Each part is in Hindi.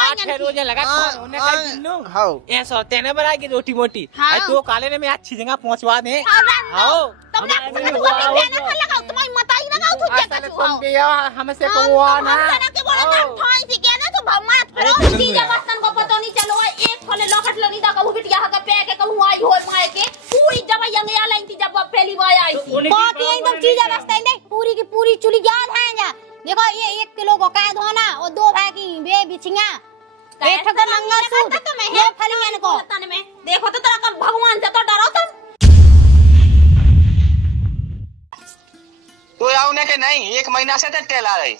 आठ रोज लगा होने का दिनू हां ऐसा तेने बनाएगी रोटी मोटी आई तो काले ने मैं अच्छी जगह पहुंचवा दे आओ तुमने लगाओ तुम्हारी मताई ना गाओ तुझे का तुम भी हमसे कौवा ना के बोला ना थाई से क्या ना तो भगवान करो तीजा मस्तन को पता नहीं चलो एक खोले लॉकेट लगी दा कहू बिटिया का पे के कहू आई हो माए के पूरी जब यंग या लाइन थी जब पहली बार आई थी बाकी एकदम चीज रास्ता नहीं पूरी की पूरी चुली याद है जा देखो ये 1 किलो को कैद होना और 2 भाई की बे बिछिया एक ठगा मंगलसूत्र ये फलियन को तन में देखो तो तेरा कम भगवान से तो डरो तुम तो आउने के नहीं 1 महीना से तो टेल आ रही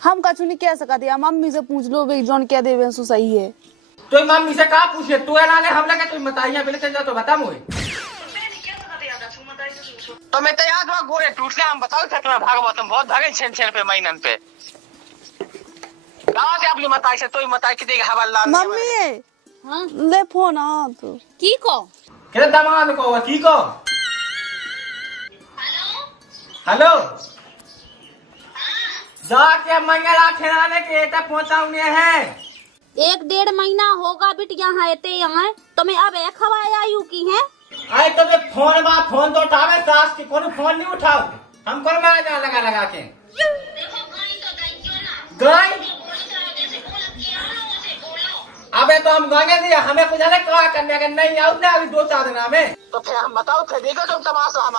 हम कछु नहीं कह सका दिया मम्मी से पूछ लो वे जॉन क्या देवे सो सही है तो मम्मी से कहा पूछे तू लाने हम लगे तू बताइए पहले चल जा तो बता मुझे तो मैं तो याद हुआ गोरे टूटने हम बताओ कितना भागवतम बहुत भागे छेन पे महीनन पे गाँव से अपनी मताई से तो मताई की देगा हवाला मम्मी हां ले फोन आ तो की को के दामाद को की को हेलो जाके मंगला खिलाने के एटा पहुंचाउने हैं 1-1.5 महीना होगा बिटिया यहाँ एते यहाँ तो मैं अब एक हवाई आयु की है आए तो मैं फोन तो उठावे सास की कौन फोन नहीं उठाओ हम कौन मार जा लगा के गाय अबे तो हम गाँगे दिया हमें कुछ अलग कहा करने का नहीं आउट ना अभी 2-4 दिन में तो फिर हम बताओ थे देखो तुम तमाशा हम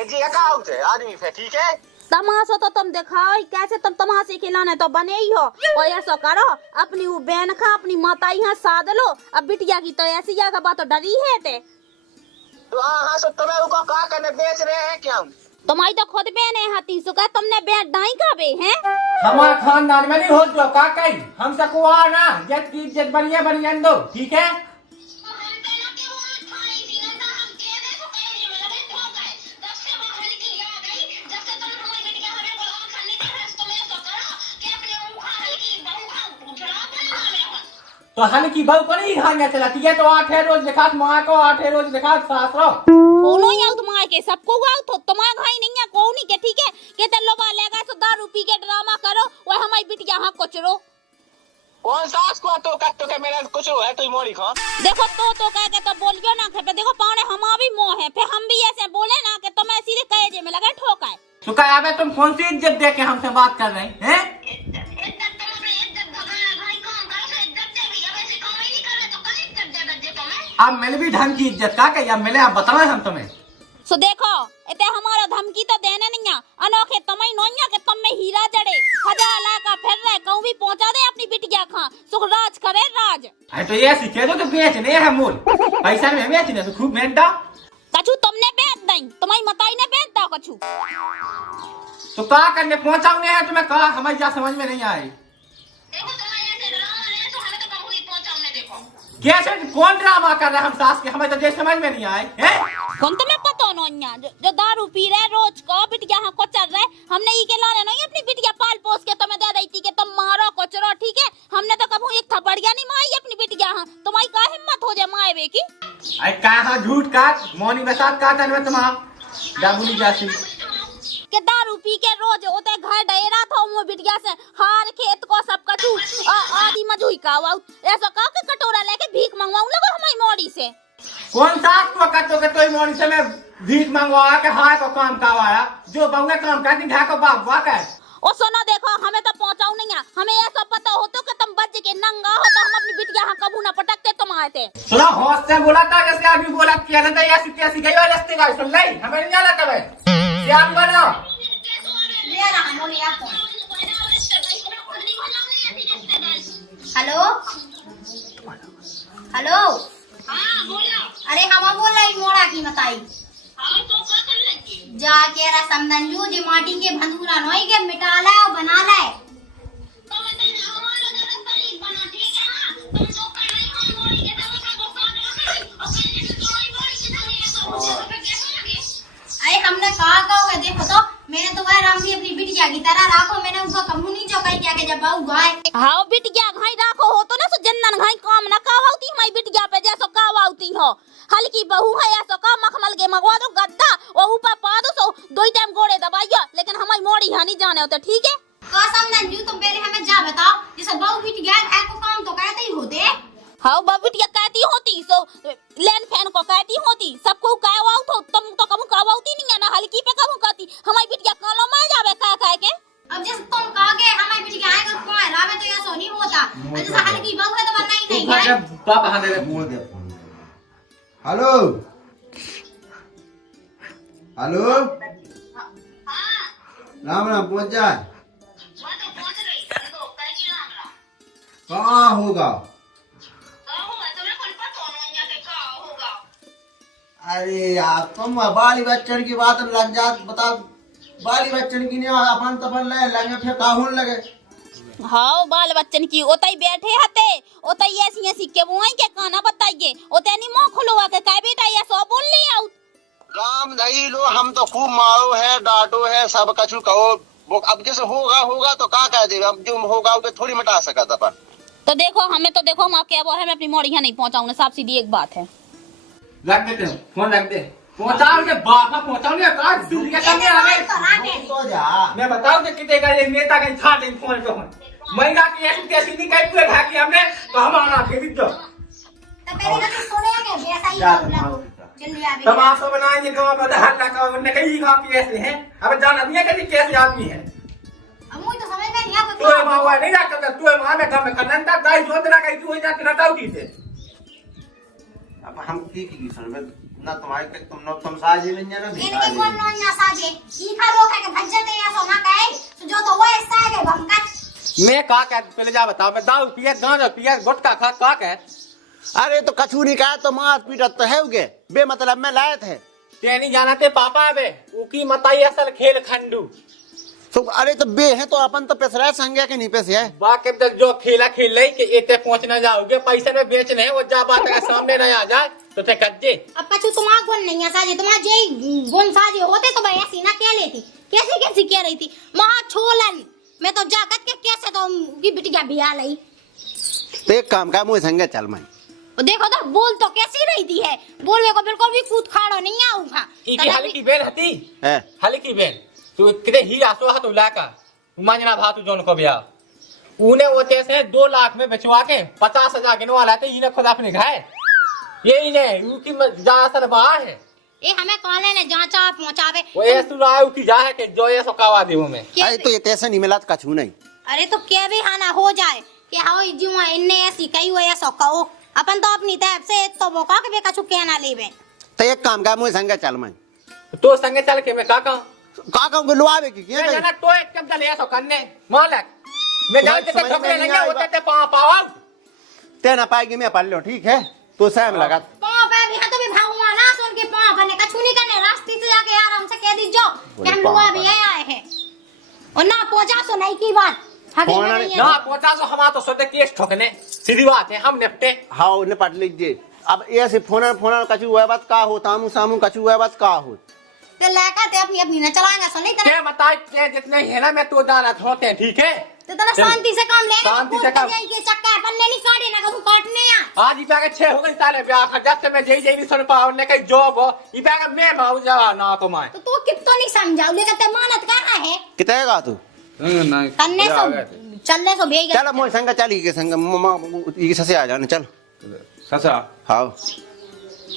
जी का होते आदमी से ठीक है तमाशा तो तुम दिखाओ कैसे तुम तमाशे खिलाने तो बने ही हो और ऐसा करो अपनी वो बहन का अपनी माता यहाँ साध लो अब बिटिया की तो ऐसी जगह बात तो डरी है ते तो हाँ सब तुम्हें उनको कहा करने बेच रहे हैं क्या तुम्हारी तो खुद बहन है हाथी सुखा तुमने बहन ढाई का बे हैं हमारे खानदान में नहीं हो तो का कही हम सबको आ ना जट की इज्जत बढ़िया बढ़िया दो ठीक है तो हन की बहू को नहीं खाने चलाती है तो 8 रोज दिखा माँ को 8 रोज दिखा सासरो कोनो या तुम्हारे के सबको गाओ तो तुम्हारा भाई नहीं है को नहीं के ठीक है के ते लोबा लेगा सो दारू पी के ड्रामा करो और हमारी बिटिया हां कोचरो कौन सास को तो कट तो के मेरा कुछ है तो मोरी खा देखो तो कह के तो बोलियो ना पे देखो पाने हमा भी मोह है फिर हम भी ऐसे बोले ना कि तुम्हें सीधे कहे जे में लगा ठोका है तो क्या अबे तुम कौन सी इज्जत दे के हमसे बात कर रहे हैं अब मिल भी ढंग की इज्जत का क्या मिले आप बताओ हम तुम्हें सो देखो इते हमारा धमकी तो देने नहीं है अनोखे तुम्हें नोइया के तुम में हीरा जड़े हजार लाख फिर रहे कहूं भी पहुंचा दे अपनी बिटिया खा सुख राज करे राज अरे तो ये सीखे तो बेचने है मूल पैसा में बेचने तो खूब बेचता कछु तुमने बेच दई तुम्हारी मताई ने बेच दा कछु तो क्या करने पहुंचाउने है तुम्हें कहा हमारी जा समझ में नहीं आई कैसे कौन ड्रामा कर रहा है हम सास के हमें तो ये समझ में नहीं आए हैं कौन तुम्हें पता नोइया जो दारू पी रहे रोज को बिटिया हाँ को चल रहे हमने ये के लाने नहीं अपनी बिटिया पाल पोस के तुम्हें दे दी थी कि तुम मारो कोचरो ठीक है हमने तो कभी एक थपड़िया नहीं मारी अपनी बिटिया हाँ तुम्हारी का हिम्मत हो जाए माए बे की अरे कहा झूठ काट मौनी बसात काट में तुम्हारा जाबुली जासी के दारू पी के रोज ओते घर डेरा था मो बिटिया से हार खेत को सब कछु आदि मजुई का ऐसा का के कटोरा लेके भीख मंगवाऊं लगो हमारी मोड़ी से कौन सा को कटो के तोई मोड़ी से मैं भीख मंगवा के हाय को काम करवाया जो बहुए काम करती ढा को बाबा का ओ सोना देखो हमें तो पहुंचाऊ नहीं है हमें ऐसा पता हो तो कि तुम बच के नंगा हो तो हम अपनी बिटिया हां कबू ना पटकते तुम आए थे सुना होश से बोला था जैसे आदमी बोला किया ना ऐसी कैसी गई वाले रास्ते का सुन ले हमें नहीं आला तबे क्या बनो ले रहा मोनी आप हेलो हेलो हां बोलो अरे हम बोल रही मोड़ा की मताई हां तो क्या कर लगी जा के रा समझू जे माटी के भंदूरा नोई के मिटा ले और बना ले तो मैं हमारा घर बड़ी बना ठीक है ना तुम जो कर रही हो मोड़ी के दवा का दुकान है और फिर कोई बोल से नहीं है सब कैसे लगे अरे हमने कहा देखो तो मैंने तो वह राम जी अपनी बिटिया की तरह राखो मैंने उनको कबू नहीं चौकाई क्या के जब बाऊ गाय हां बिटिया घाई राखो हो तो ना सो जन्नन घाई काम ना कावाउती हमारी बिटिया पे जैसो कावाउती हो हल्की बहू है ऐसो का मखमल के मंगवा दो गद्दा और ऊपर पा दो सो दो टाइम गोड़े दबाइयो लेकिन हमारी मोड़ी हां नहीं जाने होते ठीक है कसम ना जू तुम पहले हमें जा बताओ जैसे बहू बिटिया है को काम तो हाँ बा बिटिया कहती होती सो लेन फैन को कहती होती सबको कहवाओ तो तुम तो कम कहवाती नहीं है ना हल्की पे कम कहती हमारी बिटिया कालो में जावे कह के अब जैसे तुम कहोगे हमारी बिटिया आएगा कौन रावे तो ऐसा नहीं होता जैसे हल्की बहू है तो नहीं है पापा हां दे मुंह दे हेलो हेलो राम राम पहुंच जा कहाँ होगा अरे यार तुम बाली बच्चन की बात लग जा बता बाली बच्चन की नहीं अपन तपन लगे फिर काहून लगे हाँ बाल बच्चन की ओतई बैठे हते ओतई ऐसी ऐसी के बुआई के खाना बताइए ओते नहीं मुंह खुलवा के कह बेटा ये सो बोल ली आउट राम दही लो हम तो खूब मारो है डांटो है सब कछु कहो अब जैसे होगा तो का कह देगा अब जो होगा वो थोड़ी मिटा सका अपन तो देखो हमें तो देखो माँ क्या वो है मैं अपनी मोड़िया नहीं पहुंचाऊंगा साफ सीधी एक बात है रख देते हैं फोन रख दे पहुंचाओ के बापा पहुंचाओ ने का दूर के करने आ गए तो जा मैं बताऊं कि कितने का ये नेता का था दिन फोन पे महिला की ऐसी कैसी नहीं कही पूरे ढाकी हमने तो हम आना फिर दो तो पहले तो सुनेंगे वैसा ही बोला जल्दी आ तमाशा बनाएंगे गांव में हल्ला का उन्होंने कहीं कहा कि ऐसे हैं अब जान आदमी है कि कैसे आदमी है अब मुझे तो समझ में नहीं आता तू मां हुआ नहीं जाता तू मां में काम करना दाई जोतना कहीं तू जाके नटाऊ दी थे अब हम की सर में ना तुम्हारे के तुम साजे नहीं जाना इनके कौन नोनिया साजे सीखा रोका के भज जाते या सोना कहे तो जो तो वो ऐसा है कि भमका मैं का पहले जा बताओ मैं दारू पिया गांजा पिया गुटखा खा का कह अरे तो कछु नहीं कहा तो मार पीटत तो है उगे बेमतलब में लायत है ते नहीं जाना ते पापा बे उकी मताई असल खेल खंडू तो अरे तो बे है तो अपन तो पैसा संज्ञा के नहीं पैसे है बाकी तक जो खेला खेल रही कि इतने पहुंचना जाओगे पैसे में बेचने हैं वो जा बात का सामने नहीं आ जाए तो ते कज्जे अब पछु तुम्हारा गुण नहीं है साजे तुम्हारा जे गुण साजे होते तो भैया सीना क्या लेती कैसे कैसे क्या रही थी महा छोलन मैं तो जागत के कैसे तो की बिटिया बिया लाई तो एक काम का मुझे संगे चल मैं देखो तो बोल तो कैसी रही थी है बोलने को बिल्कुल भी कूद खाड़ो नहीं आऊंगा इनकी हल्की बेन हती है हल्की बेन तू कितने ही आसो हाथ उला का मांजना भातू जोन को बिया उन्हें वो से 2 लाख में बेचवा के 50,000 के वाला थे इन्हें खुद अपने घाय ये इन्हें उनकी जा असल बाहर है ये हमें कॉले ने जांचा पहुंचावे वो ये सुनाए उनकी जा है कि जो ये सकावा दे वो में अरे तो ये तैसे नहीं मिला कछु नहीं अरे तो क्या भी हाना हो जाए कि हाओ जुआ इन्ने ऐसी कई हुआ या सकाओ अपन तो अपनी तरफ से तो मौका के बेका चुके ना लेवे तो एक काम का मुझे संगे चल मैं तो संगे चल के मैं का कहूँ लुआवे की मैं जाना तो एक कब चले ऐसा करने मालक मैं जान के ठोकने लगे होते ते पावा ते ना पाएगी मैं पढ़ लो ठीक है तो सैम लगा पांव पे भी हाथ में भागूंगा ना सुन के पांव करने का छूनी करने रास्ते से जाके आराम से कह दीजो कि हम लोग अभी आए हैं और ना पहुंचा तो नहीं की बात ना पहुंचा तो हमारा तो सोते केस ठोकने सीधी बात है हम निपटे हाँ उन्हें पढ़ लीजिए अब ऐसे फोन कछु हुआ बात का हो तामू सामू कछु हुआ बात का हो तो लड़का ते अपनी अपनी न चलाएंगे सो नहीं क्या करे बता के जितने है ना मैं तो दाना होते हैं ठीक है तो तना शांति से काम लेंगे शांति से काम ये चक्का है पन्ने नहीं काटे ना कभी काटने या आज इपा के 6 हो गए साले ब्याह का जब से मैं जई भी सुन पाऊं ने कहीं जॉब हो इपा के मैं माऊ जा ना तो मैं तो कितो नहीं समझाओ लेकिन ते मानत कहां है कितने का तू कन्ने सो चलने सो भेज चल मोर संग चली के संग मम्मा ई ससे आ जाने चल ससा हाँ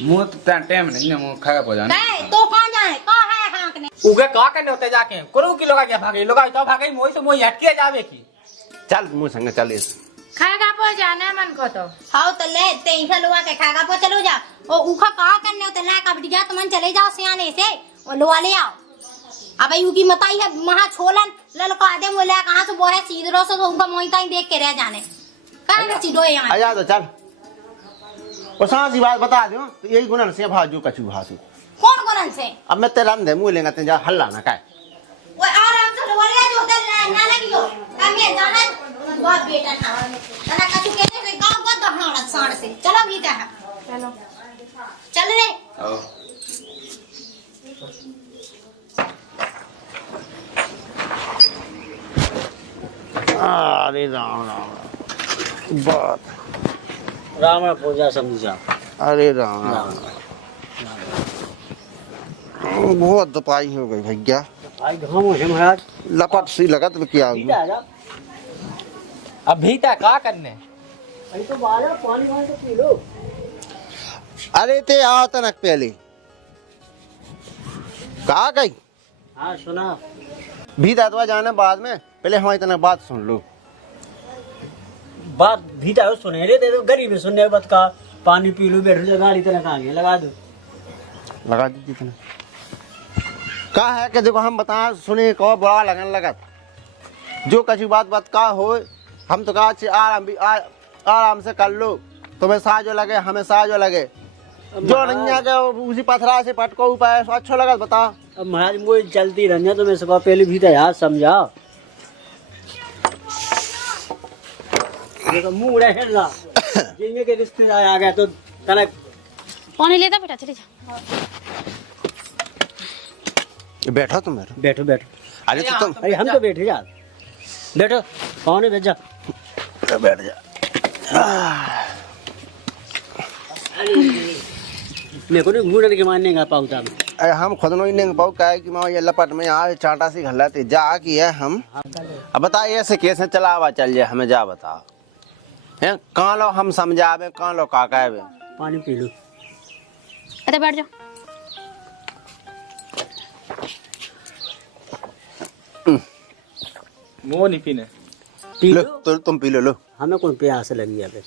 मुंह तो टाइम नहीं है मुंह खाया पो जाने नहीं तो कहां जाए कहां है हांकने उगे का करने होते जाके करो की लोगा क्या भागे लोगा तो भागे मोई से मोई हटके जावे की चल मोर संग चल खाएगा पो जाना मन को तो हां तो ले ते इठा लोगा के खागा पो चलो जा ओ उखा का करने होते ला का बिटिया तुम चले जाओ सियाने से और लवा ले आओ अब उनकी मताई है महा छोलन ललका दे मोला कहां से बोहे सीधरो से उनका मोइता ही देख के रह जाने कहां में सीधो यहां आ जा तो चल और सांसी बात बता दो तो यही गुणन से भाजू कछु भासू कौन गुणन से अब मैं तेरा अंधे मुंह लेंगा ते जा हल्ला ना काय वो आराम से लवा ले जो होते ना लगियो हमें जाना बहुत बेटा था ना कछु कहते से गांव को दहना साड़ से चलो भीतर है चलो चल रे अरे राम राम बात राम पूजा समझा अरे राम राम बहुत दपाई हो गई भैया आज घाम है महाराज लपट सी लगत में क्या हुआ अब भीता का करने अरे तो बाहर पानी वानी तो पी लो। अरे ते आओ तनक पहले कहा गई हाँ सुना। भीतर तो जाने बाद में, पहले हमारी तनक बात सुन लो। बात भीता हो सुनहरे दे दो, गरीब है सुनने बात का। पानी पी लो, बैठ जाओ, गाड़ी तरह आगे लगा दो। लगा दीजिए तने। कहा है कि देखो हम बता सुने को बड़ा लगन लगा, जो कछु बात का हो, हम तो कहा आराम से कर लो, तुम्हें साजो लगे हमें साजो लगे, जो नैया के उसी पथरा से पटको ऊपर अच्छा लगा बता। अब महाराज मुझे चलती रंजा तो मैं सुबह पहले भीतर यार समझा। देखो मुंह उड़े हिल रहा, जिनके के रिश्तेदार आ गए तो तनक पानी लेता बेटा, चले जा। बैठो तुम बैठो बैठो बैठो। अरे तो तुम अरे हम तो बैठे जा, बैठो पानी भेज जा। बैठ जा। मेरे को नहीं घूरने के मानने का पाऊता। अरे हम खुद नहीं पाऊ क्या है कि माँ ये लपट में यहाँ चांटा सी घल्लाते जा की है हम। अब बता ऐसे कैसे चलावा चल जाए हमें जा बता हैं, कहाँ लो हम समझावे, कहाँ लो काका है। पानी पी लो। अरे बैठ जाओ। वो नहीं पीने। पी लो लो तो तुम पी लो। हमें कौन प्यास लगी है।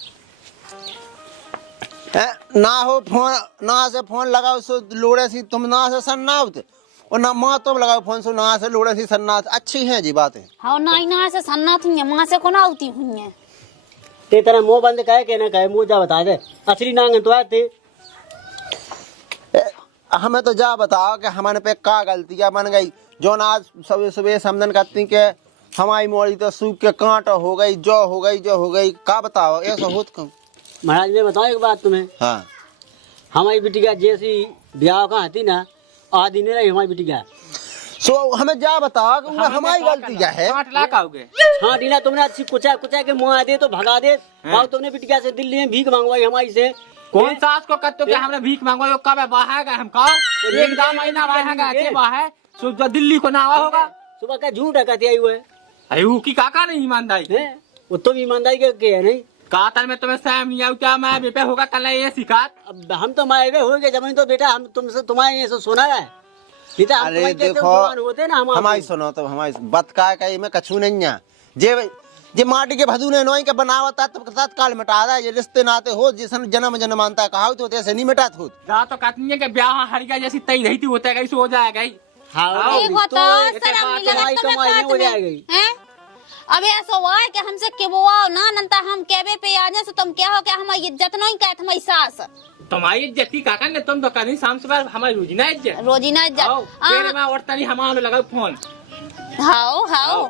ना हो फोन ना से फोन लगाओ सो लोड़े सी तुम ना से सन्ना होते और ना माँ तुम लगाओ फोन सो ना से लोड़े सी सन्ना अच्छी है जी बातें। हाँ ना से सन्ना थी माँ से को ना होती हुई है। ते तरह मुंह बंद कहे के ना कहे, मुंह जा बता दे असली नांग तो आते। हमें तो जा बताओ कि हमारे पे क्या गलतियां बन गई, जो ना आज सुबह सुबह समझन करती के हमारी मोड़ी तो सूख के कांटा हो गई, जो हो गई का बताओ ऐसा होत क्यों। महाराज मैं बताऊं एक बात तुम्हें। हाँ हमारी बिटिया जैसी ब्याह का थी ना, आदि नहीं रही हमारी बिटिया। सो हमें जा बताओ कि वो हमारी गलती क्या है। 8 लाख आओगे। हाँ डीना तुमने अच्छी कुचा के मुँह दे तो भगा दे। और तुमने बिटिया से दिल्ली में भीख मंगवाई हमारी से। कौन सास को कहते हो कि हमने भीख मांगो, कब है बाहेगा हम का एक दाम महीना बाहेगा के बाहे सो जो दिल्ली को ना आवा होगा। सुबह का झूठ है कहती आई हुए अरे वो की काका नहीं ईमानदारी है, वो तुम ईमानदारी के है नहीं। कातर में तुम्हें सहम नहीं आऊ क्या मैं बेटे होगा कल ये शिकायत। अब हम तो मारे हो गए जमीन तो बेटा हम तुमसे तुम्हारे ये सुना है। अरे देखो होते ना हमारी सुनो तो हमारी बात का में कछू नहीं है, जे माटी के भदू ने नोई के बनावता तत्काल मिटा रहा है। ये रिश्ते नाते हो जिसन जन्म जन्मांता कहा तो ऐसे नहीं मिटा हो। जा तो कहती है कि ब्याह हरिया जैसी तई रही थी होता है कैसे हो जाएगा ही। हाँ देखो तो शर्म नहीं लगा तुम्हें हो जाएगी हैं। अब ऐसा हुआ है कि हमसे के वो ना नंता हम केबे पे आ जाए तो तुम क्या हो क्या हमारी इज्जत नहीं कहत हमारी सास तुम्हारी इज्जत की काका ने तुम तो कहीं शाम सुबह हमारी रोजीना इज्जत रोजीना इज्जत फिर मैं उठता नहीं हमारे लगा फोन। हाँ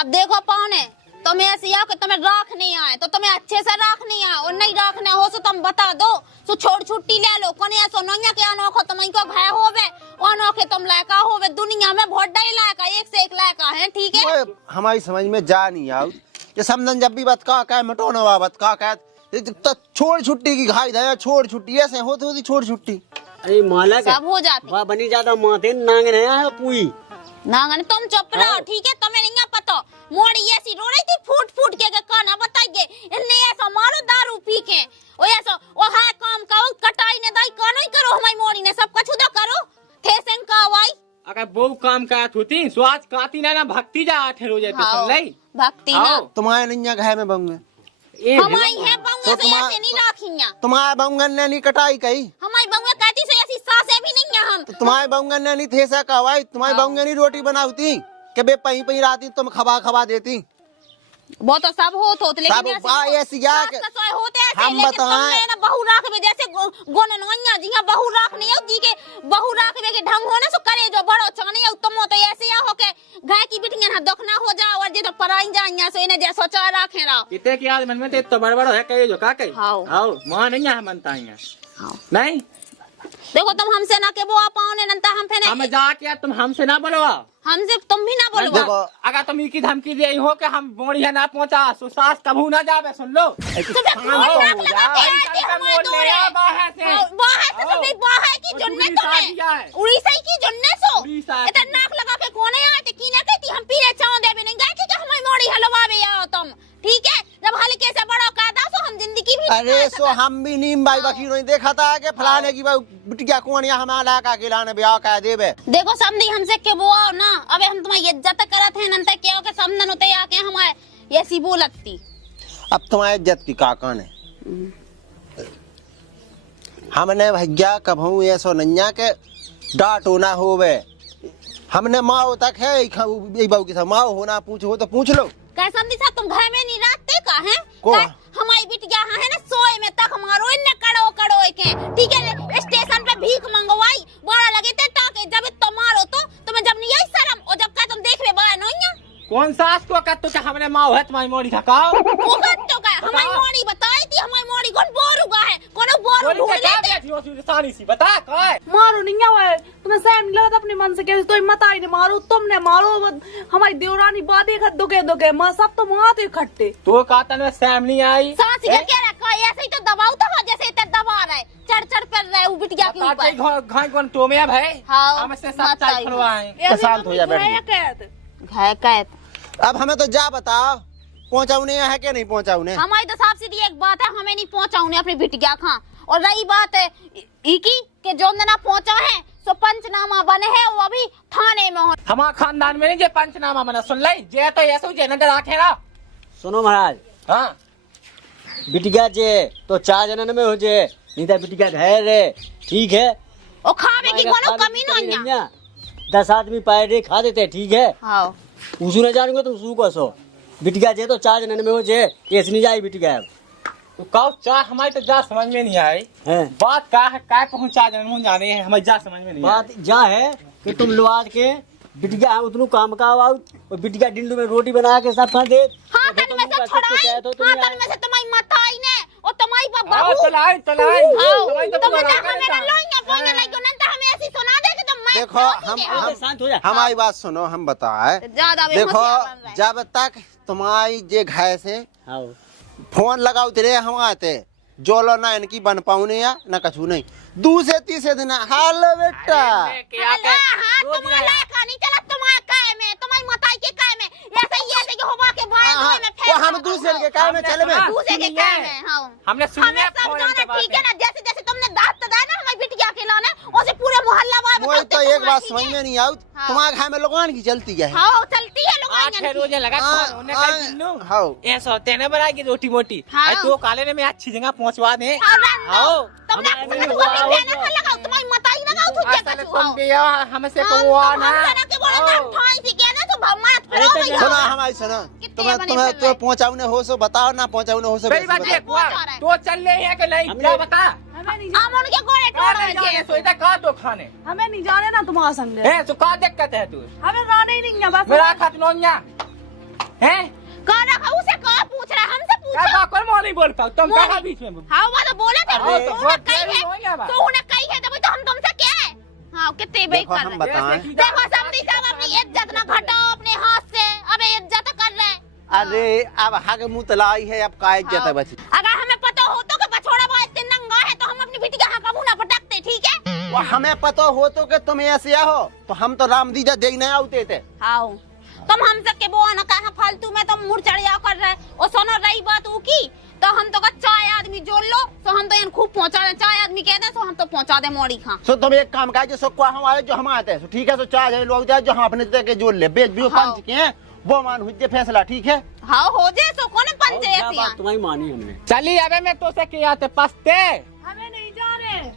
अब देखो पौने तुम्हें ऐसी आओ कि तुम्हें राख नहीं आए तो तुम्हें अच्छे से राख नहीं आए और नहीं राखने हो तो तुम बता दो तो छोड़ छुट्टी ले लो कोने ऐसा नहीं कि अनोखो तुम इनको घाय होवे अनोखे तुम लायका होवे। दुनिया में बहुत डे लायका एक से एक लायका है। ठीक है हमारी समझ में जा नहीं आओ ये समझन जब भी बात का मटोनो बात का तो छोड़ छुट्टी की घाई दया छोड़ छुट्टी ऐसे होती छोड़ छुट्टी। अरे माला सब हो जाते बनी ज्यादा माथे नांग रहे पूरी नांगन तुम चुप रहो। ठीक है तुम्हें नहीं पता मोड़ी ऐसी रो रही थी फूट के काना बताइए इन्हें ऐसा मारो दारू पी के ओ ऐसा ओ हां काम करो कटाई ने दाई का नहीं करो हमारी मोड़ी ने सब कुछ उदा करो थे सेन का वाई अगर बहु काम का होती स्वाद काती ना भक्ति जा ठहरो जाते सुन लई भक्ति ना तुम्हारे नैया घाय में बंगे हमारी है बंगे से ऐसे नहीं राखिया तुम्हारे बंगन ने नहीं कटाई कही हमारी बंगे कहती से ऐसी सासे भी नहीं है हम तुम्हारे बंगन ने नहीं थे सा कहवाई तुम्हारी बंगन ही रोटी बनाती के बे पही राती तुम खबा देती वो तो सब होत लेकिन ऐसे हम बताएं ना बहु राखबे जैसे गोन नोइया जी बहु राखने हो जी के बहु राखबे के ढंग हो ना सो करे जो बड़ो चाने तुम तो ऐसे या हो के गाय की बिटियां दुखना हो जा और जे तो पराई जाइया सो इने जे सोचा राखे रहो किते की आज मन में तो बड़बड़ है कहे जो का कही हां मां नहीं है मनता है नहीं देखो तुम हमसे ना के वो पाओने नंता हम फेने हम जाके तुम हमसे ना बोलो हमसे तुम भी ना बोलो। अगर तुम की धमकी दे हो कि हम बोड़ी है ना पहुंचा सो सास कभू ना जावे सुन लो उड़ीसा की जुन्ने सो इतना नाक लगा के कोने आते की ना कहती हम पीरे चाव देबे नहीं गाय के हमारी मोड़ी हलवावे आओ तुम। ठीक है जब हल्के से बड़ो कादा सो हम जिंदगी भी अरे सो हम भी नीम भाई वकील नहीं देखा था कि फलाने की बिटिया कौन या हमारा का अकेला ने ब्याह कह देबे। देखो समझी हमसे के वो आओ ना, अबे हम तुम्हारी इज्जत करत है नंतर क्या हो के समझन होते आके हमारे ऐसी बोलती। अब तुम्हारी इज्जत की काका ने हमने भैया कभू ये सो नैया के डांटो ना होवे। हमने माओ तक है बाबू की माओ होना पूछो तो पूछ लो। क्या समझी साहब तुम घर में नहीं रहते का है? को? हमारी बिटिया है ना सोए में तक हमारो इन्ने कड़ो कड़ो के ठीक है स्टेशन पे भीख मंगवाई बड़ा लगे थे टाके जब तो मारो तो तुम्हें जब नहीं आई शर्म और जब का तुम देख रहे बड़ा नहीं कौन सा को कत्तो का हमने माँ है तुम्हारी मोड़ी खकाओ वो कत्तो का हमारी मोड़ी बताई थी हमारी मोड़ी कौन बोरूगा है कोनो बोरू ढूंढ लेते सानी सी बता काय मारो नहीं आवे तुम्हें सहम नहीं लगा अपने मन से कह तो मत आई ने मारो तुमने मारो हमारी देवरानी बातें खत दुके मां सब तो माते खट्टे तो कातन में सैम नहीं आई सांस ये क्या रखा ऐसे ही तो दबाऊ था जैसे इतना दबा रहा है चढ़ कर रहा है वो बिटिया के ऊपर घाय कौन तो में भाई हाँ, हमसे सब चाय खुलवाए शांत हो जा बैठ घाय कहत अब हमें तो जा बताओ पहुंचाऊने है कि नहीं पहुंचाऊने। हमारी तो साफ सीधी एक बात है हमें नहीं पहुंचाऊने अपनी बिटिया खा और रही बात है इकी के जो ना पहुंचा है सो पंचनामा बने है वो अभी थाने में हो। हमारा खानदान में नहीं जे पंचनामा बना सुन लाई जे तो ऐसे जे नजर आखे ना सुनो महाराज हाँ बिटिया जे तो 4 जनन में हो जे नहीं तो बिटिया घर रे ठीक है ओ खावे की कोनो कमी नहीं है 10 आदमी पाए रे खा देते ठीक है। हां उसू न जानूंगा तुम सू कसो बिटिया जे तो 4 जनन में हो जे केस नहीं जाई बिटिया तो कहो चाह हमारी तो जा समझ में नहीं आई है बात का है काय पहुंचा जन जाने है हमें जा समझ में नहीं बात जा है कि तुम लोग के बिटिया उतनु काम का आओ और बिटिया डिंडू में रोटी बना के सब खा दे। हां तन में से छोड़ाई हां तन में से तुम्हारी माताई ने और तुम्हारी बहू चलाई तुम हमें लोइया बोलने लगी न तो हमें ऐसी सुना दे कि तुम मैं देखो हम शांत हो जा हमारी बात सुनो हम बताए देखो जब तक तुम्हारी जे घाय से हां फोन लगाओ तेरे हम आते जोलो ना इनकी बन पाऊने या ना कछु नहीं दूसरे तीसरे दिन हाल बेटा नहीं चला तुम्हारे काय में तुम्हारी माताई के काय में ऐसे कि होवा के बाहर में वो हम दूसरे के काय में चले में दूसरे के काय में हां हमने सुनने सब जाना ठीक है ना जैसे जैसे तुमने दांत तदा ना हमारी बिटिया के लाने उसे पूरे मोहल्ला वाले वो तो एक बात समझ में नहीं आउत तुम्हारे घर में लोगन की चलती है हां चलती है लोग 8 रोज लगा उन्हें कह दिनु हां ऐसा होते ना बनाएगी रोटी मोटी हाँ। तो काले ने मैं अच्छी जगह पहुंचवा दे आओ तुमने लगाओ तुम्हारी माताई लगाओ तुझे असल तुम भी हमसे को आना सुनो हमारी सुनो तुम्हें तो पहुंचाऊने हो सो बताओ ना पहुंचाऊने हो सो सही बात है तो चल रहे हैं कि नहीं क्या बता हमें नहीं आमन के गोरे जाने सो इधर का दो खाने हमें नहीं जाने ना तुम्हारा संग हैं तो का दिक्कत है तू हमें जाने ही नहीं है बस मेरा खतनोनिया हैं कौन रखा उसे कौन पूछ रहा है हमसे क्या पूछो बात कर नहीं बोल पाओ तुम कहां बीच में हां वो तो बोला था अरे, तो बहुत कही देरी हो गया है बा। तो उन्हें कही है तो हम तुमसे क्या है हां कितने बेइक देखो कर हम रहे बताएं देखो समझी साहब अपनी इज्जत ना घटाओ अपने हाथ से अब इज्जत कर रहे हैं अरे अब हग मुंह तलाई है अब का इज्जत है बची अगर हमें पता हो तो कि बछोड़ा बहुत इतने नंगा है तो हम अपनी बेटी का हाँ कबू ना पटकते ठीक है वो हमें पता हो तो कि तुम ऐसे हो तो हम तो राम दीजा देखने आते थे हाँ तुम हम सब के वो ना कहा फालतू में तुम मुड़ चढ़िया कर रहे और सुनो रही बात ऊ की तो हम तो का 4 आदमी जोड़ लो तो हम तो यहाँ खूब पहुंचा दे 4 आदमी कहते हैं तो हम तो पहुंचा दे मोड़ी खा सो तुम एक काम का जो सुखवा हमारे जो हम आते हैं ठीक है सो 4 लोग जाए जो हम अपने तरह के जोड़ ले बेच भी हाँ। पंच के हैं वो मान हुई फैसला ठीक है हाँ हो जाए सो कौन पंच है ऐसी यहाँ? तुम्हारी मानी हमने चली अबे मैं तो से किया थे पस्ते हमें नहीं जाने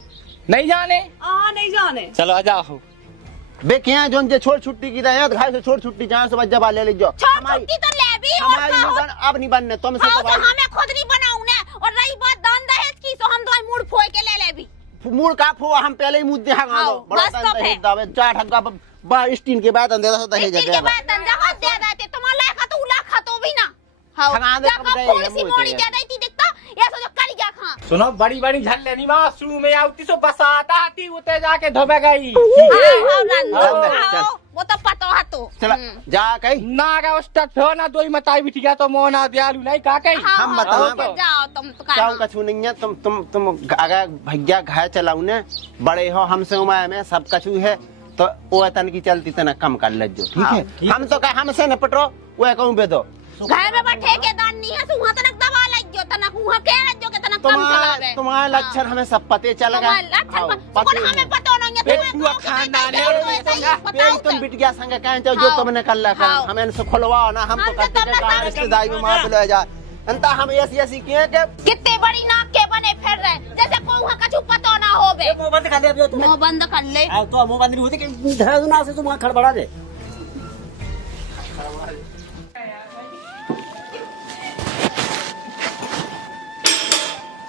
नहीं जाने नहीं जाने चलो आ जाओ बे क्या जो जे छोड़ छुट्टी की दे घर से छोड़ छुट्टी जहाँ से जब ले लीजिए छोड़ छुट्टी तो ले भी और हमारी कहो। निगन अब नहीं बनने तुम से हाँ तो तो हमें खुद नहीं बनाऊ ने और रही बात दान दहेज की तो हम तो मूड फोड़ के ले भी मूड का फो हम पहले ही मुद्दे हाँ हाँ, बड़ा बस तो दहेज दावे 4 ठग्गा बा स्टीन के बाद अंदर से दहेज इनके दे बाद दंजा दे देते तुम्हारा लाखा तो उलाखा तो भी ना हाँ खंगा दे, जब कब दे, फूल ये सी मुँह मोड़ी दे। दे देती दिखता ये सोचो कर गया खा सुनो बड़ी बड़ी झल लेनी माँ शुरू में आती सो बसाता आती उते जाके धोबे गई वो तो पता है तो चला जा कहीं ना का उस तक हो ना दो मताई बिटिया तो मोना दयालु नहीं का कहीं हम बताओ जाओ तुम तो क्या कछु नहीं है तुम अगर भैया घर चलाऊ ने बड़े हो हमसे उम्र में सब कछु है तो वो तन की चलती तना कम कर ले जो ठीक है हम तो कह हमसे न पटो वो कहूँ बे दो घर में बैठे के दान नहीं है सुहा तक दबा लग जो तना कुहा कह जो के तना कम चलावे तुम्हारे लक्षण हमें सब पते चल गए। लक्षण कौन हमें पता नहीं है पूरा खानदान है तुम बिटिया संग कहते हो जो तुमने कर लगा हमें इनसे खुलवाओ ना, हम तो कहते हैं कहाँ रिश्तेदारी में मार ले जाए अंता हम ऐसी ऐसी किए के कितने बड़ी नाक के बने फिर रहे जैसे कोई कछु पता ना होवे। मुंह बंद कर दे अब मुंह बंद कर ले। तो मुंह बंद नहीं होती कि धरा ना से तुम खड़बड़ा दे।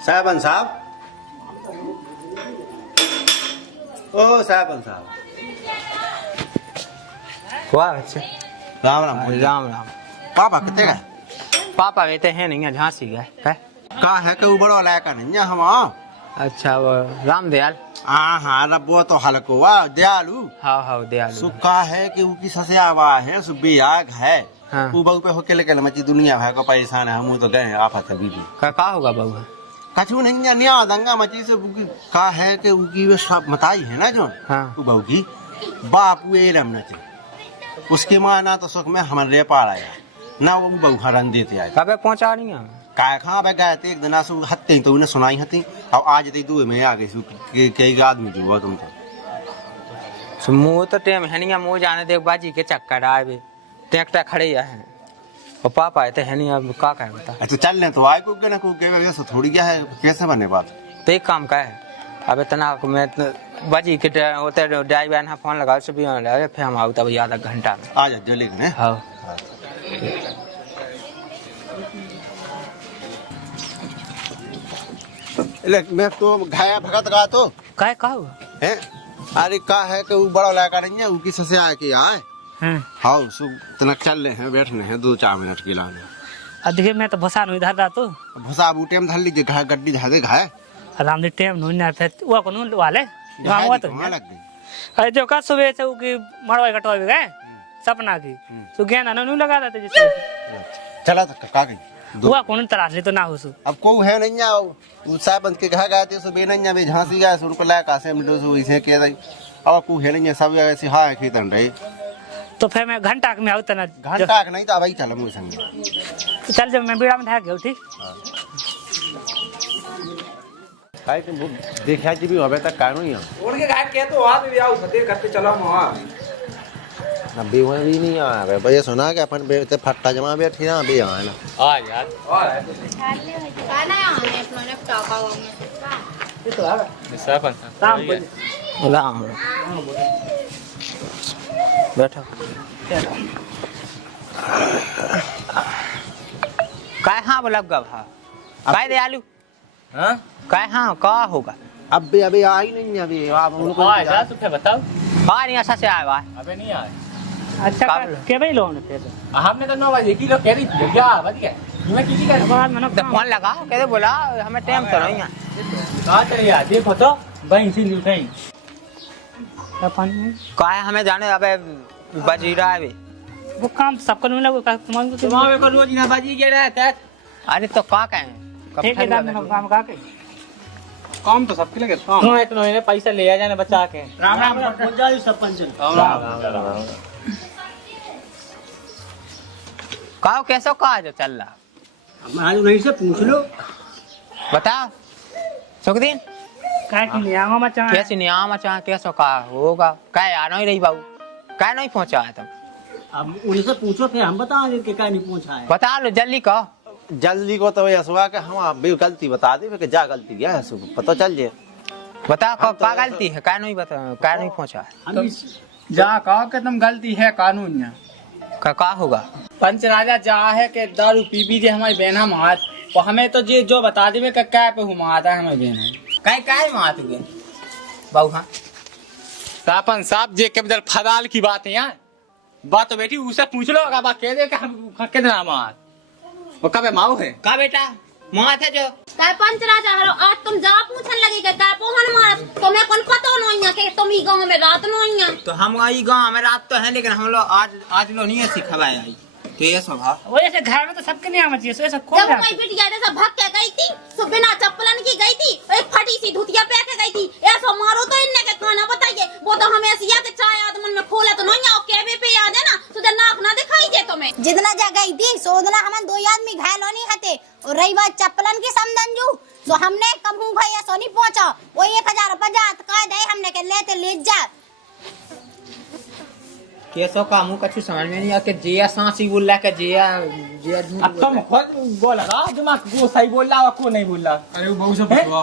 साहबन साहब, ओ साहबन साहब, वाह अच्छा राम राम। राम राम। पापा कितने गए? पापा रहते हैं नहीं, झांसी गए का है कि वो बड़ा लायका नहीं है हम। अच्छा वो राम दयाल। हाँ रब्बो तो हल्को वाह दयालु। हाँ दयालु। सुखा है कि उसकी ससुया वाह है सुबी आग है। हाँ। वो बहू पे होके लेके मची दुनिया भर को परेशान है, हम तो गए आफत है बीबी। का होगा बहू? कछु नहीं है न्या दंगा मची से का है कि उनकी वो सब मताई है ना जो। हाँ। वो बहू की बाप ये रमना चाहिए उसके माँ ना तो सुख में हमारे पार आया ना वो बहू हरन देते आए। कब पहुंचा रही हैं? काय खा बे गए थे एक दिन आसु हत्ते तो उन्हें सुनाई हती और आज ते दू में आ गई कई आदमी जो तुम तो मुँह तो टेम है नहीं, मुँह जाने दे बाजी के चक्कर आए ट्रैक्टर खड़े हैं और पापा आए थे है नहीं। अब का है बता? अच्छा चल ले तो आए को ना को के वजह से थोड़ी क्या है कैसे बने बात तो एक काम का है अब इतना मैं बाजी के होते ड्राइवर ना फोन लगा से भी फिर हम आओ तब आधा घंटा में आ जा जल्दी ने। हाँ ले मैं तो घाया भगत गा तो काय का हुआ है अरे का है कि वो बड़ा लायका नहीं है उसकी ससे आए कि आए। हाँ सु तनक चल रहे हैं बैठने हैं 2-4 मिनट के लिए। अधिक मैं तो भसा नहीं धर रहा तो भसा बूटे में धर लीजिए घाय गड्डी धर दे घाय आराम से टाइम नहीं ना फिर वो को नहीं वाले वहां हुआ तो लग गई। अरे जो का सुबह से की मरवाई कटवाई गए सपना की तो ज्ञान नहीं लगा देते जैसे चला तो का गई हुआ कौन तराश ले तो ना हो सु अब को है नहीं आ वो साहब बंद के घर गए थे सो बेनन्या में झांसी गए उनको लायका से मिलो सो इसे के दई अब को है नहीं सब ऐसे हां खेतन रही तो फिर मैं घंटा में आऊ तना घंटा नहीं तो भाई चल मुझे संग चल जब मैं बीड़ा में था गया ठीक भाई तुम देखा जी भी होबे तक कानू ही उनके घर के तो आ भी आओ सते घर पे चला मोआ ना बेवा भी नहीं आ रहा भैया सुना के अपन बे फट्टा जमा बैठी ना बे आ ना आ यार खाना है अपना ने टाका में ये तो आ सरपंच राम राम बैठो काय हाँ बोला गवा काय दयालु हाँ काय हाँ का होगा अब भी अभी आ ही नहीं है अभी आप उनको आ तो फिर बताओ। हाँ नहीं ऐसा से आया है अबे नहीं आया। अच्छा के भाई लोन फिर हमने तो 9 बजे किलो कह रही थी क्या बढ़िया मैं किसी का बाद में तो फोन लगा कहते बोला हमें टाइम तो नहीं है कहाँ चलिए यार देखो तो वहीं से नहीं कहीं का है हमें जाने अबे बजी रहा है वो काम सबको नहीं लगा तुम्हारे को रोज ना बजी के रहा है। अरे तो का कहें ठीक है काम का के काम तो सबके लगे काम तुम इतने पैसा ले आ जाने बचा के राम राम हो जाए सब पंचन कहो कैसो कहा जो चल रहा आज नहीं से पूछ लो बताओ सुखदीन काय की नियामा मचा कैसे नियाम अच्छा कैसो कहा होगा काय आ नहीं रही बाबू काय नहीं पहुंचा है तुम अब उनसे पूछो फिर हम बताएंगे कि क्या नहीं पूछा है। बता लो जल्दी कहो जल्दी को तो यसवा के हम बे गलती बता दे कि जा गलती गया है सब पता चल जाए बता का गलती है काय नहीं बता काय नहीं पहुंचा है हम इस जा कहा कि तुम गलती है कानून या का होगा पंच राजा जा है कि दारू पी पी जे हमारी बहना मात और हमें तो जे जो बता देवे कि क्या पे हुआ आता है हमारी बहना काय काय मात गए बाबू हाँ सरपंच साहब जे के बदल फदाल की बात है यार बात तो बेटी उसे पूछ लो अगर बात कह दे कि हम कितना मार वो कब माओ है का बेटा मात है जो सरपंच राजा हरो आज तुम जा पूछन लगे के का पोहन मार तुम्हें कौन पता नहीं है कि तुम ही गांव में रात नहीं है तो हम आई गाँव में रात तो है लेकिन हम लोग आज लोग नहीं ऐसी खबर आई तो ये स्वभाव वो ऐसे घर में तो सबके नहीं आना चाहिए ऐसा जब कौन हमारी बिटिया जैसा भाग के गई थी तो बिना चप्पलन की गई थी एक फटी सी धुतिया पे के गई थी ऐसा मारो तो इनने के खाना बताइए वो तो हमें ऐसी के चाय आदमन में खोला तो नहीं आओ केवे पे आ जाए ना तुझे नाक ना दिखाई दे तुम्हें जितना जा गई थी सोदना हमन 2 आदमी घायल होनी हते और रही बात चप्पल हमने कहूँ भाई ऐसा नहीं पहुंचा वो 1000 रुपया जात का दे हमने के लेते ले जा कैसो का मुंह कछु समझ में नहीं आके जिया सांसी बोल रहा के जिया जिया अब तुम खुद बोल रहा दिमाग वो सही बोल रहा को नहीं बोल रहा। अरे वो बहु से पूछो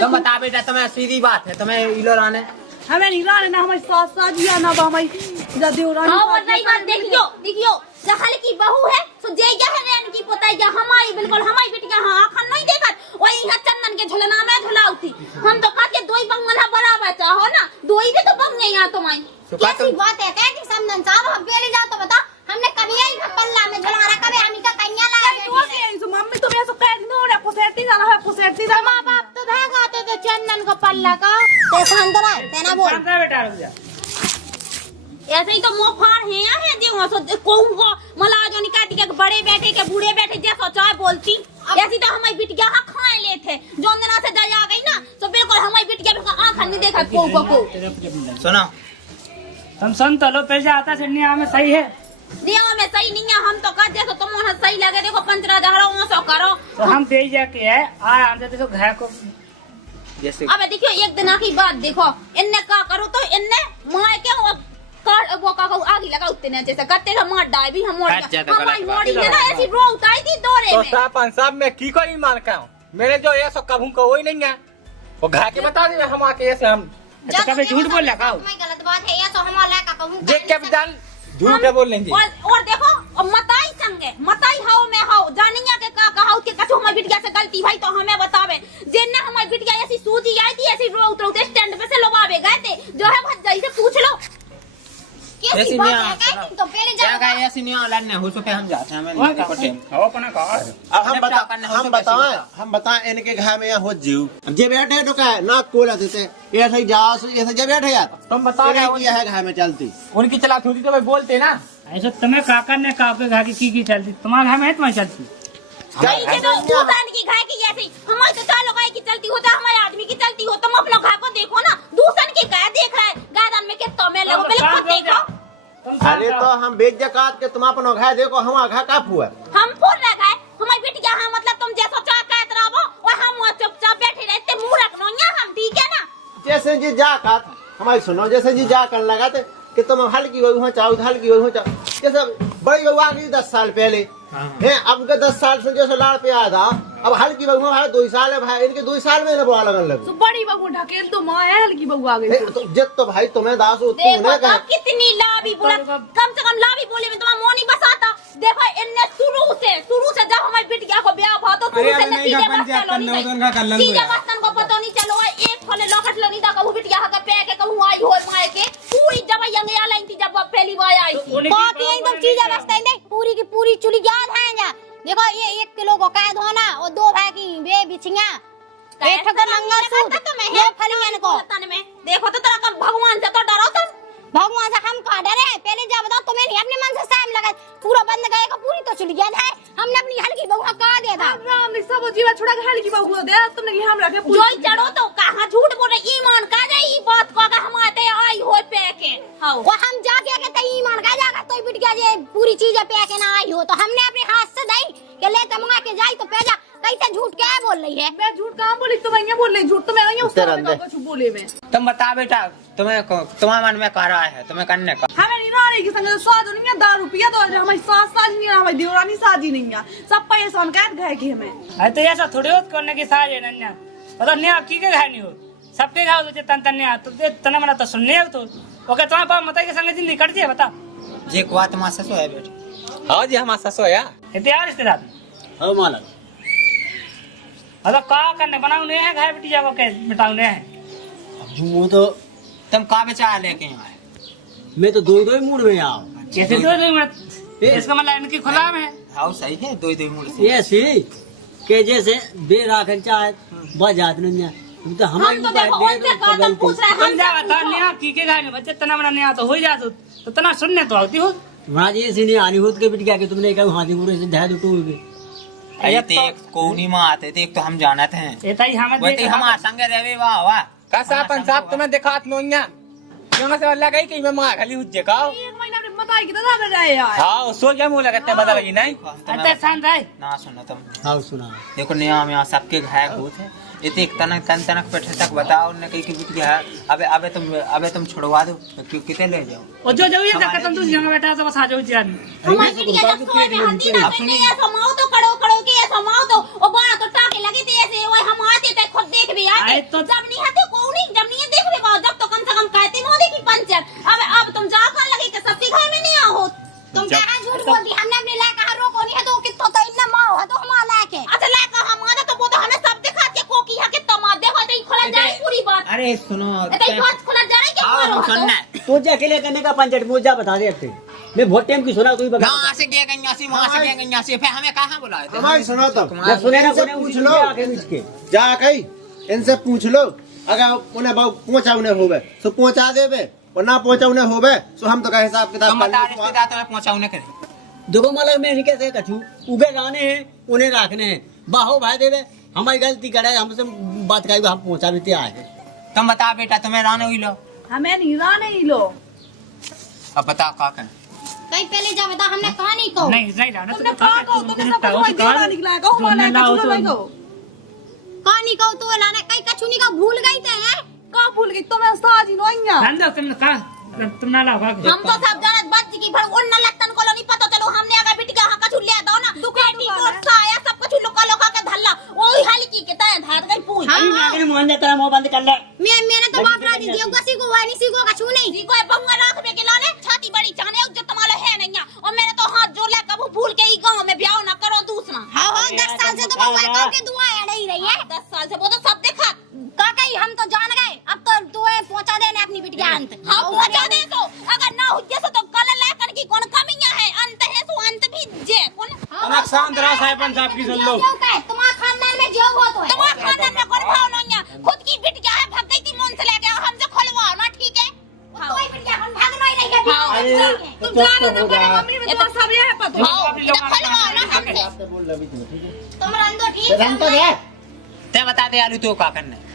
तुम बता बेटा तुम्हें सीधी बात है तुम्हें इलो राने हमें नहीं लाने ना हमारी सास साजिया ना हमारी देवरानी। हाँ और नहीं बात देखियो देखियो जहल की बहू है तो जे क्या है रेन की पोता या हमारी बिल्कुल हमारी बेटियां हां आखन नहीं देखत वही है चंदन के झुलना में झुलाउती हम तो कहते दोई बंगला बराबर चाहो ना दोई भी तो बंगे यहां तुम्हारी कैसी बात है कहती समदन साहब हम पहले जाओ तो बता हमने कभी यही पल्ला में झुला रखा है हम का कन्या लगा तो मम्मी तुम ऐसा कह दो रे पुसेटी जाना है पुसेटी जा मां बाप तो धागा तो चंदन का पल्ला का ते शांतरा तेना बोल शांत रह बेटा रुक जा। ऐसे ही तो मुंह फाड़ है जो सो कहूंगा मला जो निकाती के बड़े बैठे के बूढ़े बैठे जैसा चाहे बोलती ऐसी तो हमारी बिटिया खाए ले थे जो अंदर से दया आ गई ना तो बिल्कुल हमारी बिटिया भी आंख नहीं देखा को सुनो हम संत लो पैसा आता से नहीं हमें सही है दिया में सही नहीं है हम तो कह जैसे तुम उन्हें सही लगे देखो 15,000 सौ करो तो हम दे जाके है आ हम देते तो घर को जैसे अब देखियो एक दिन की बात देखो इनने का करो तो इनने मार के वो का आगे लगा उतने जैसे करते थे मार डाई भी हम हमारी मोड़ी है ना ऐसी रो उतारी थी दौरे तो में सापन साहब मैं की को नहीं मान का हूं मेरे जो ये सब कभू को वही नहीं है वो घर के बता दे हम आके ऐसे हम कभी झूठ बोल लगा गलत बात है ये तो हम ला का कहूं देख के भी डाल झूठ बोल लेंगे और देखो और मताई संगे मताई हाउ में हाउ जानिया के का कहाउ के कछु हमारी बिटिया से गलती भाई तो हमें बतावे जिनने हमारी बिटिया ऐसी सूजी आई थी ऐसी रो उतरते स्टैंड पे से लोबावे गए थे जो है भज जाई से पूछ लो कैसी बात है कहती तो पहले जा ऐसी नहीं ऑनलाइन नहीं हो सके हम जाते हैं हमें नहीं पटे हो अपना का अब हम बताएं इनके घर में यहाँ हो जीव अब जे बैठे तो क्या ना कोला देते ऐसे ही जा ऐसे जे बैठे यार तुम बता किया है घर में चलती उनकी चला थोड़ी तो भाई बोलते ना ऐसा तुम्हें काका ने कहा के घर की चलती तुम्हारे घर में है तुम्हारी चलती नहीं के तो दूसरे की घर की जैसी हमारे तो चार लोग की चलती होता हमारे आदमी की चलती हो तुम अपना घर को देखो ना दूसरे की घर देख रहा है गार्डन में कितना में लोग पहले खुद देखो अरे तो हम बेच जकात के तुम अपना घर देखो हमारा घर काफ हुआ हम फूल रखा है हमारी बेटी यहाँ मतलब तुम जैसा चाह कहते रहो और हम चुपचाप बैठे रहते मुंह रखनो हम ठीक है ना जैसे जी जाकात हमारी सुनो जैसे जी जा कर लगाते कि तुम हल्की हुई हो चाहो हल्की हुई हो चाहो जैसे बड़ी बहू आ गई 10 साल पहले है अब के 10 साल से जैसे लाड़ पे आया था अब हल्की बहू है 2 साल है भाई इनके 2 साल में बुआ लगन लगी तो बड़ी बहू ढकेल तो माँ है हल्की बहू आ गई तो जब तो भाई तुम्हें दास देखो तो कितनी लाभी बोला कम से कम लाभी बोले में तुम्हारा मोनी बसाता देखो इनने शुरू से जब हमारी बिटिया को ब्याह हुआ तो शुरू से नतीजे बस्तन को पता नहीं चलो एक फले लौकट लगी था कहूँ बिटिया का पे के कहूँ आई हो माए के पूरी जब यंगे लाई थी जब पहली बार आई थी बाकी एकदम चीजें बस्ता है पूरी की पूरी चुली याद है जा देखो ये 1 किलो को कैद होना और 2 भाई की बे बिछिया एक ठो मंगलसूत्र ये फलियन को देखो तो तेरा भगवान से तो डरो तुम भगवान से हम का डरे पहले जा बताओ तुम्हें नहीं अपने मन से टाइम लगा पूरा बंद गए का पूरी तो चुली याद है हमने अपनी हल्की बहू का दे था राम ने सब जीवा छोड़ा के हल्की बहू दे तुमने कि हम रखे जोई चढ़ो तो कहां झूठ बोले ईमान का जाए ई बात को अगर हमारे आई हो पे के हां वो हम जाके के त ईमान का जागा तो बिट गया जे पूरी चीजें पे के ना आई हो तो हमने अपने हाथ से दई के ले तमगा के जाई तो पे जा कैसे झूठ क्या बोल रही है मैं झूठ कहां बोली तुम यहाँ बोल रही झूठ तो मैं नहीं उसको कुछ बोले मैं तुम बता बेटा तुम्हें तुम्हारे मन में कह रहा है तुम्हें करने का हमें नहीं रहा की संग स्वाद नहीं है दारू पिया तो हमारी सास साज नहीं है हमारी देवरानी साजी नहीं है सब पैसा कैद गए कि हमें अरे तो ऐसा थोड़ी होत करने की साज है नन्या पता नहीं आप की के घर नहीं हो सबके घर तो तन तन्या तो दे तना मना तो सुनने हो तो ओके तुम्हारे पास मताई के संग जिंदगी कट जाए बता जे को तुम्हारा ससुर है बेटा हां जी हमारा ससुर है इतने रिश्तेदार हो मालक अरे का करने बनाउने है घर बेटी जाको के मिटाउने है वो तो तुम का बेचा लेके आए मैं तो 2 मूड में आओ कैसे 2 मिनट इसका मतलब इनकी खुला में है हां सही है 2 मूड से ऐसी के जैसे बे राखन चाहे बजात नहीं है तो हमारी हम तो देखो उनसे कहा पूछ रहे हम जा बता नहीं की के घर में बच्चे तना बना नहीं आता हो जात तो तना सुनने तो आती हो वहां जी ऐसी नहीं आनी होत के बिटिया के तुमने कहा हाथी मुरे से ढा दो टूल के अरे तो कोनी में आते थे एक तो हम जानते हैं एताई हमें वही हम संगे रहवे वाह वाह का सापन साहब तुम्हें दिखात नोइया क्यों से अल्लाह गई कि मैं मां खाली हुज्जे का एक महीना मताई की तरह रहे यार। हाँ सो क्या मुँह लगते बदल लगी नहीं अरे शांत है ना सुनो तुम। हाँ सुना देखो नियम यहाँ सबके घाय होत है। इतने तनक तनक पे तक बताओ ने कहीं की बिटिया है। अबे तुम छुड़वा दो क्यों कितने ले जाओ। और जो ये तक तुम दूसरी जगह बैठा तो बस आ जाओ जान। हमारी बिटिया जब सोए में हंसी ना सुनिए ये समाओ तो कड़ो के ये समाओ तो ओ बाणा तो टाके लगे थे ऐसे ओए हम आते थे खुद देख भी आते आए तो- जब नहीं हते को नहीं जब नहीं देख भी जब तो कम से कम कहते हो देखी पंचर अब तुम जा कर लगे कि सबके घर में नहीं आओ तुम कहां झूठ बोलती हमने अपने लायक कहां रोको नहीं है तो कितो तो इतना माओ है तो हमारा लायक है अच्छा लायक हमारा तो वो तो हमें सब दिखाते को की है कि तुम देखो तो खुला जाए पूरी बात अरे सुनो तो बात खुला जा रहा है क्या मारो सुनना तो जा अकेले करने का पंचायत मुझे बता दे थे। मैं बहुत टाइम की सुना तू ही बता। यहाँ से गया गंगा से वहाँ से गया गंगा से फिर हमें कहाँ बुलाए थे हमारी सुनो तब मैं सुने ना इनसे कोने पूछ पूछ लो। लो आके बीच के। जा कही इनसे पूछ लो अगर उन्हें पहुंचा उन्हें होवे तो पहुंचा देवे और ना पहुंचा उन्हें होवे तो हम तो का हिसाब किताब तुम बता रिश्तेदार तुम्हें पहुँचाऊ न करे देखो मतलब मैं इनके से कछू उगे गाने हैं उन्हें रखने हैं बाहो भाई देवे हमारी गलती करे हमसे बात करी हम पहुंचा भी आए। तुम बता बेटा तुम्हें रान हुई लो हमें नीरा नहीं लो। अब बताओ क्या करें कहीं पहले जा बता हमने कहानी को नहीं नहीं जाना तुमने कहा कहो तुमने सब हमारी देवरा निकला है कहो हमारा कछु नहीं कहो। कहानी को तो लाना कहीं कछु नहीं का भूल गई थे हैं कहाँ भूल गई तुम्हें साजी नोइया। नंदा तुमने कहा तुम ना लाओ हम तो सब जानत बच की पर उन लत्तन को नहीं पता चलो हमने अगर बिट के हां कछु ले दो ना दुकाटी को साया सब कुछ लुका के धल्ला ओही हाली की के तय धार गई पूछ आगे मान जा तेरा मुंह बंद कर ले। मैंने तो बाप राजी दियो गसी को वानी सी को कछु नहीं जी को बहुआ राख में के लाने छाती बड़ी जाने जो तुम्हारा है नहीं और मैंने तो हाथ जोड़ ले कबू भूल के ही गांव में ब्याह ना करो दूसरा हां 10 साल से तो बहुआ गांव के दुआ है नहीं रही है 10 साल से वो तो सब देखा काका हम तो जान गए अब तो तू पहुंचा देने अपनी बिटिया अंत हां पहुंचा दे तो अगर ना हो जैसे तो कल लेकर की कौन कमियां है अंत है तो अंत भी जे कौन हम शांत रहो साहिबन साहब की सुन लो तुम्हारे खानदान में जो हो तो है तुम्हारे खानदान में कौन भाव नहीं है खुद की बिटिया है भाग गई थी मन से लेके हमसे खुलवाओ ना ठीक है कोई बिटिया हम भागना ही नहीं है तुम जानो तो बड़ी मम्मी में तो सब ये है पता। खुलवाओ ना हमसे बोल रही थी तुम रंदो ठीक रंतो है ते बता दे आलू तो क्या करने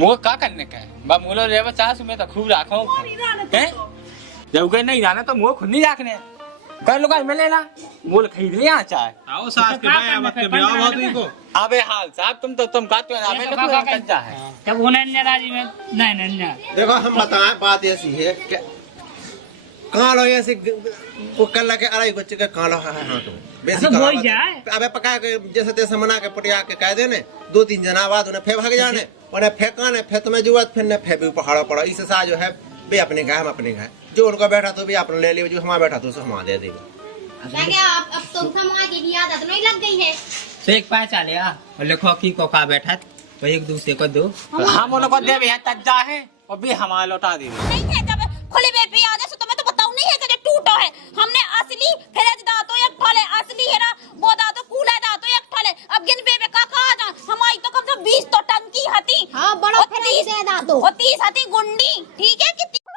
मुझे क्या करने का है बा मुलो रेवा चाह मैं तो खूब राखो हैं जब गए नहीं जाना तो मुझे खुद नहीं रखने कर लो में लेना मोल खरीद लिया चाहे आओ सास के भाई अब के ब्याह हुआ तुम को अबे हाल साहब तुम कहते हो अबे तो कच्चा है जब उन्हें राजी में नहीं देखो हम बताएं बात ऐसी है कि कहाँ लो ऐसे वो कर लगे अरे बच्चे का कहाँ लो हाँ तो बेसी तो बोल जाए। अबे पका के जैसे तैसे मना के पटिया के कह देने 2-3 जना बाद उन्हें फे भाग जाने उन्हें फेंकाने फे तुम्हें जुआत फिर फे भी पहाड़ा पड़ा इससे सा जो है बे अपने गाय हम अपने गाय जो उनका बैठा तो भी अपने ले लियो जो हमारा बैठा तो हमारा दे देंगे क्या अब तो समाज की आदत नहीं लग गई है तो एक पाए चले और लिखो की को का बैठा तो एक दूसरे को दो हम उनको दे भी तज्जा है और भी हमारा लौटा दे नहीं है जब खुले बे पे आने से तुम्हें तो बताऊं नहीं है कि टूटो है हमने असली फ्रिज दा तो एक ठोले असली है ना वो दा तो कूलर दा तो एक ठोले अब गिन पे का कहा जा हमारी तो कम से 20 तो टंकी हती हां बड़ो फ्रिज दे दा तो 30 हती गुंडी ठीक है कितनी